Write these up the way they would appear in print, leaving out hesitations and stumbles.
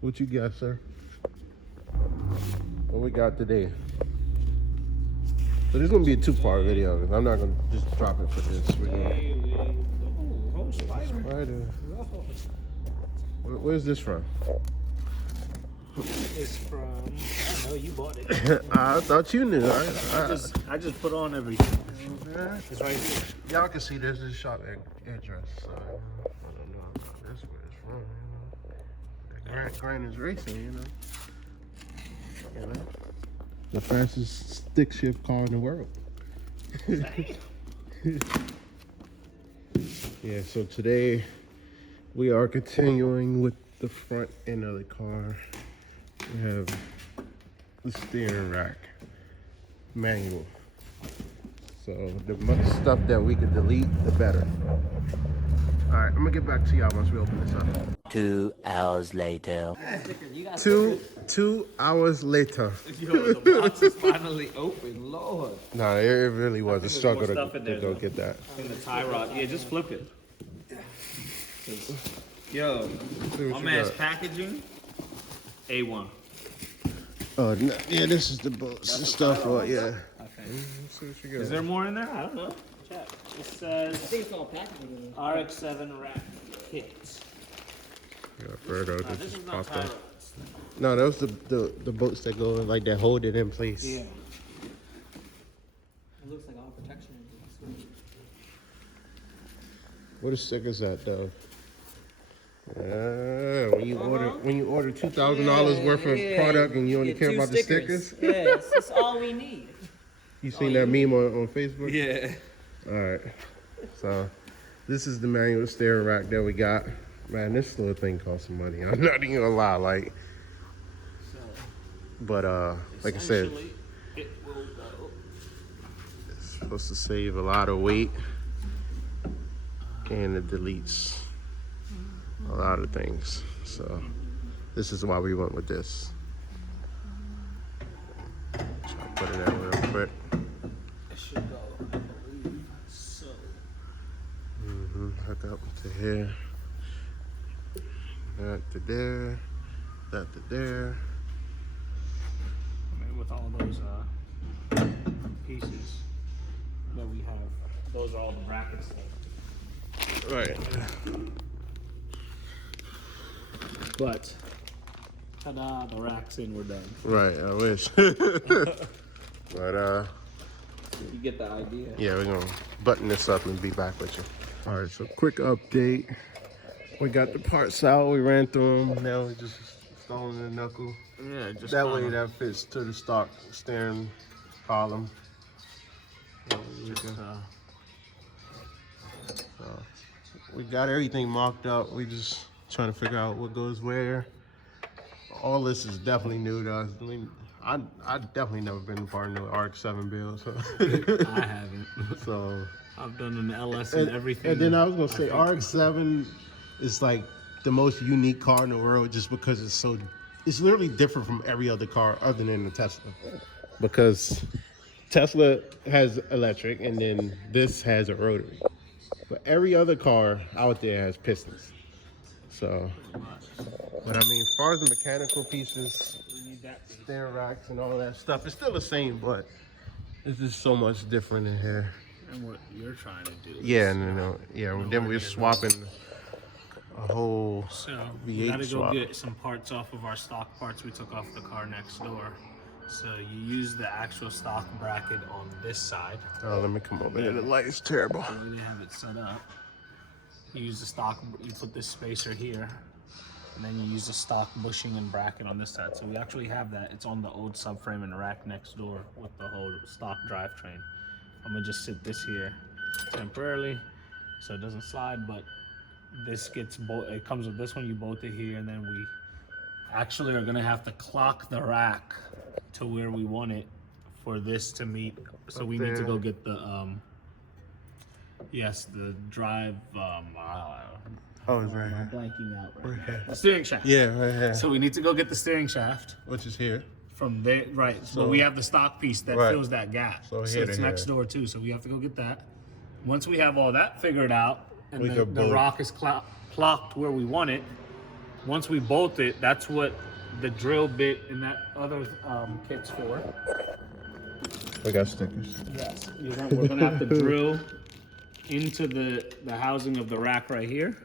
What you got, sir? What we got today? So this is gonna be a two-part video. I'm not gonna just drop it for this. We're gonna... Spider. Where's this from? It's from, I don't know, you bought it. I thought you knew. I just put on everything. It's right here. Y'all can see there's this shop address. So I don't know. That's where it's from. Grand is racing, you know. The fastest stick shift car in the world. Yeah, so today we are continuing with the front end of the car. We have the steering rack manual. So the much stuff that we could delete, the better. All right, I'm gonna get back to y'all once we open this up. 2 hours later. 2 hours later. Yo, the box is finally open, Lord. No, it really was a struggle more to stuff in there, go though. get that. In the tie rod. Yeah, just flip it. Yo, my man's packaging, A1. Oh, no, yeah, this is the stuff. Yeah. Okay. Is there more in there? I don't know. Check. It says, I think it's all packaging. RX7 rack kit. Yeah, Birdo This just is not popped tie up. rods. No, those the boats that go like that hold it in place. Yeah. It looks like all protection. What a sticker is that though? When you order $2,000 worth of product and you only care about the stickers. Yes, that's all we need. You seen that meme on Facebook? Yeah. All right. So this is the manual steering rack that we got. Man, this little thing costs some money. I'm not even gonna lie, like. But like I said, It will go. it's supposed to save a lot of weight, and it deletes a lot of things. So this is why we went with this. So I'll put it in real quick. It should go, I believe. So. Hook up to here. That to there. That to there. I mean, with all those pieces that we have, those are all the brackets. Right. But, ta-da, the rack's in, we're done. Right, I wish. But You get the idea. yeah, we're gonna button this up and be back with you. All right, so quick update. We got the parts out, we ran through them. Now we just installing the knuckle. Yeah, just That way that fits to the stock steering column. We got everything mocked up. We just trying to figure out what goes where. All this is definitely new to us. I mean, I definitely never been part of the RX7 build. So. I haven't. So I've done an LS and everything. And then I was gonna say RX7 is like the most unique car in the world just because it's literally different from every other car other than the Tesla. Because Tesla has electric and then this has a rotary. But every other car out there has pistons. So, but I mean, as far as the mechanical pieces, steering racks and all that stuff, it's still the same, but it's just so much different in here. And what you're trying to do. Yeah, yeah. Then we're swapping a whole So we gotta V8 go swap. get some parts off of our stock parts we took off the car next door. So you use the actual stock bracket on this side. Oh, let me come over here. The light is terrible. The way they have it set up. You use the stock, you put this spacer here, and then you use the stock bushing and bracket on this side. So we actually have that. It's on the old subframe and rack next door with the whole stock drivetrain. I'm gonna just sit this here temporarily so it doesn't slide, but this gets it comes with this one, you bolt it here, and then we actually are gonna have to clock the rack to where we want it for this to meet. So we need to go get the the drive Oh, it's right here. blanking out Right here. the steering shaft. Yeah, right here. So we need to go get the steering shaft Which is here. from there, right? So we have the stock piece that Right. fills that gap. So So here it's to next here. door too. So we have to go get that. Once we have all that figured out and We the could bolt. rock is clocked where we want it, Once we bolt it, that's what the drill bit in that other kit's for. We got stickers. Yes. We're gonna have to drill into the housing of the rack right here.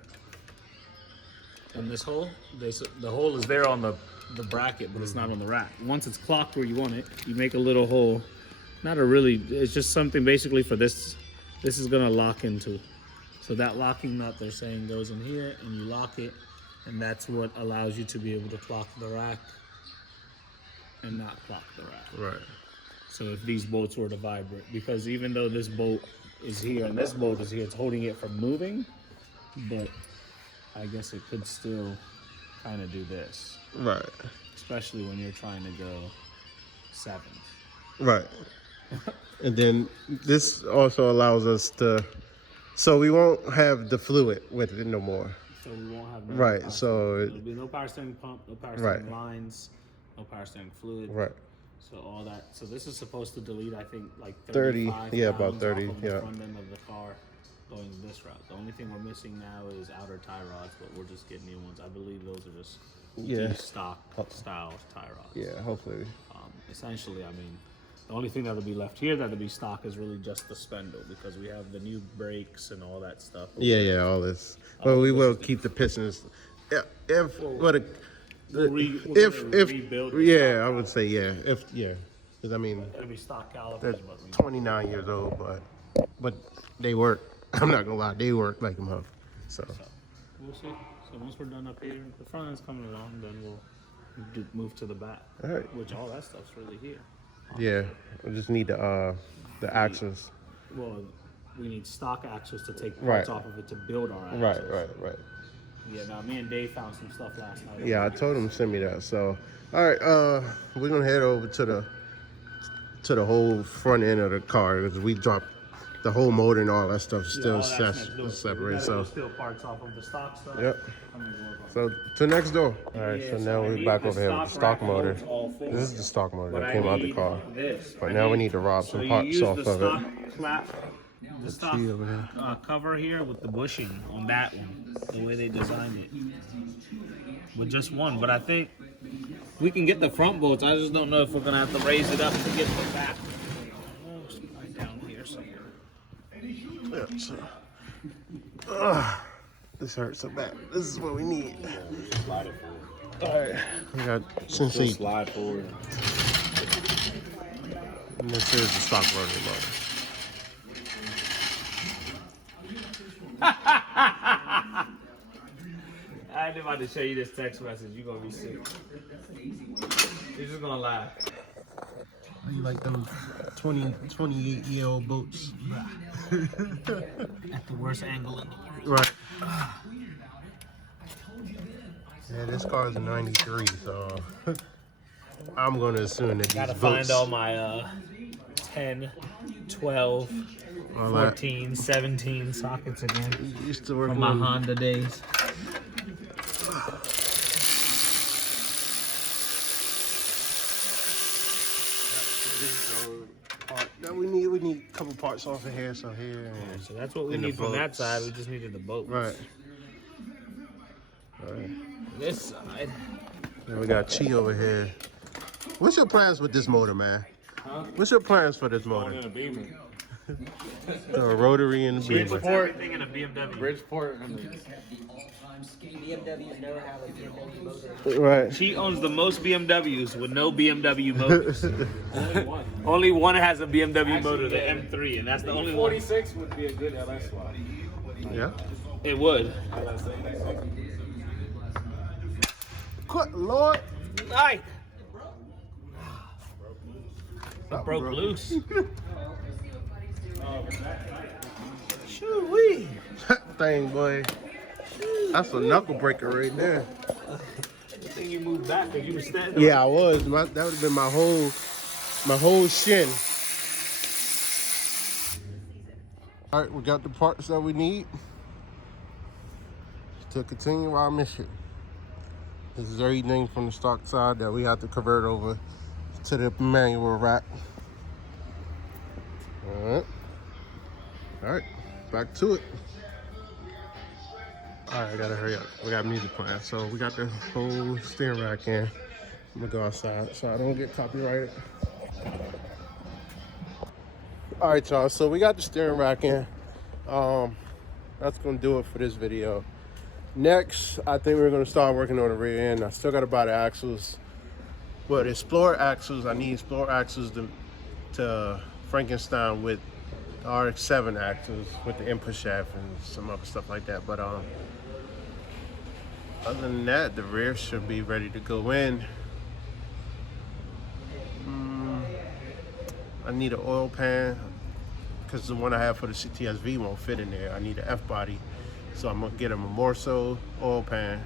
And this hole, the hole is there on the bracket, but it's not on the rack. Once it's clocked where you want it, you make a little hole. It's just something basically for this. This is gonna lock into. So that locking nut they're saying goes in here and you lock it, and that's what allows you to be able to clock the rack and not clock the rack. Right. So if these bolts were to vibrate, because even though this bolt is here and this bolt is here, it's holding it from moving, but I guess it could still kind of do this. Right. Especially when you're trying to go sevens. Right. And then this also allows us to, so we won't have the fluid with it no more. So we won't have no Right. power So there'll be no power steering pump, no power steering lines, no power steering fluid. right. So all that. So this is supposed to delete, I think, like 30, 35 yeah, about pounds 30, off of the yeah. front end of the car going this route. The only thing we're missing now is outer tie rods, but we're just getting new ones. I believe those are just stock style tie rods. Yeah, hopefully. Essentially, I mean, the only thing that'll be left here that'll be stock is really just the spindle, because we have the new brakes and all that stuff. Yeah, all this. But we will keep the pistons. Yeah, if rebuild the yeah, stock I would say yeah. Because I mean, It'll be stock calipers, they're but we 29 years old, but they work. I'm not gonna lie, they work like a mother. So we'll see. So once we're done up here, the front end's coming along, then we'll move to the back. All right. Which all that stuff's really here. yeah, we just need the axles. Well, we need stock axles to take parts off of it to build our axles. Right. Yeah, now me and Dave found some stuff last night. Yeah, I told him to send me that. So, all right, we're gonna head over to the whole front end of the car because we dropped the whole motor and all that stuff still separate. So, still parts off of the stock stuff. yep. So to next door. All right, so now we're back over here with the stock motor. This is the stock motor that came out the car. But now we need to rob some parts off of it. The stock cover here with the bushing on that one, the way they designed it, with just one. But I think we can get the front bolts. I just don't know if we're gonna have to raise it up to get the back. Right down here somewhere. Yeah, so, this hurts so bad. This is what we need. Slide it forward. All right, we got Sensei. Just slide forward. And this is the stock motor. I ain't about to show you this text message. You're gonna be sick. You're just gonna laugh. You like those 28-year-old boats? At the worst angle in the world. Right. Yeah, this car is a 93, so I'm gonna assume that these Gotta boats, find all my 10, 12, all that. 14, 17 sockets again. Used to work From my on Honda days. part that we need. We need a couple parts off of here, so here. And, So that's what we and the need from that boats. side. We just needed the boat. Right. All right. This side. Then we got Chi over here. What's your plans with this motor, man? What's your plans for this motor? In a Beamer. The rotary and the beamer. Bridgeport. Everything in a BMW. Bridgeport. BMWs never have a BMW motor. Right. She owns the most BMWs with no BMW motors. Only one has a BMW motor, the M3, and that's the only one. 46 would be a good LS swap. Yeah. It would. Good Lord. Ay. It broke loose. Shoo-wee. That thing, boy. That's a knuckle breaker right there. Good thing you moved back because you were standing. Yeah, I was. That would have been my whole shin. All right, we got the parts that we need to continue our mission. This is everything from the stock side that we have to convert over to the manual rack. All right, back to it. All right, I gotta hurry up. We got music playing. So we got the whole steering rack in. I'm gonna go outside so I don't get copyrighted. All right, y'all. So we got the steering rack in. That's gonna do it for this video. Next, I think we're gonna start working on the rear end. I still gotta buy the axles, but Explorer axles. I need Explorer axles to Frankenstein with the RX7 axles with the input shaft and some other stuff like that. But other than that, the rear should be ready to go in. I need an oil pan because the one I have for the CTSV won't fit in there. I need an F body, so I'm gonna get a Morso oil pan,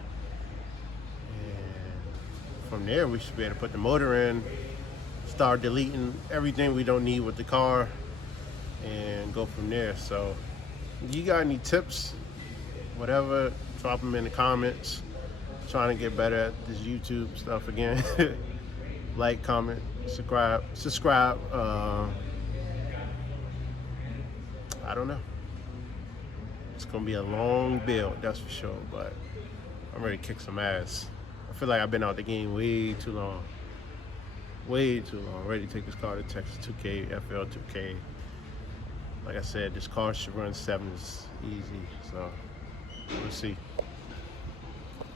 and from there we should be able to put the motor in, start deleting everything we don't need with the car, and go from there. So, you got any tips? Whatever, drop them in the comments. Trying to get better at this YouTube stuff again. Like, comment, subscribe. I don't know. It's gonna be a long build, that's for sure, but I'm ready to kick some ass. I feel like I've been out the game way too long. Way too long. Ready to take this car to Texas 2K, FL 2K. Like I said, this car should run 7s easy, so we'll see.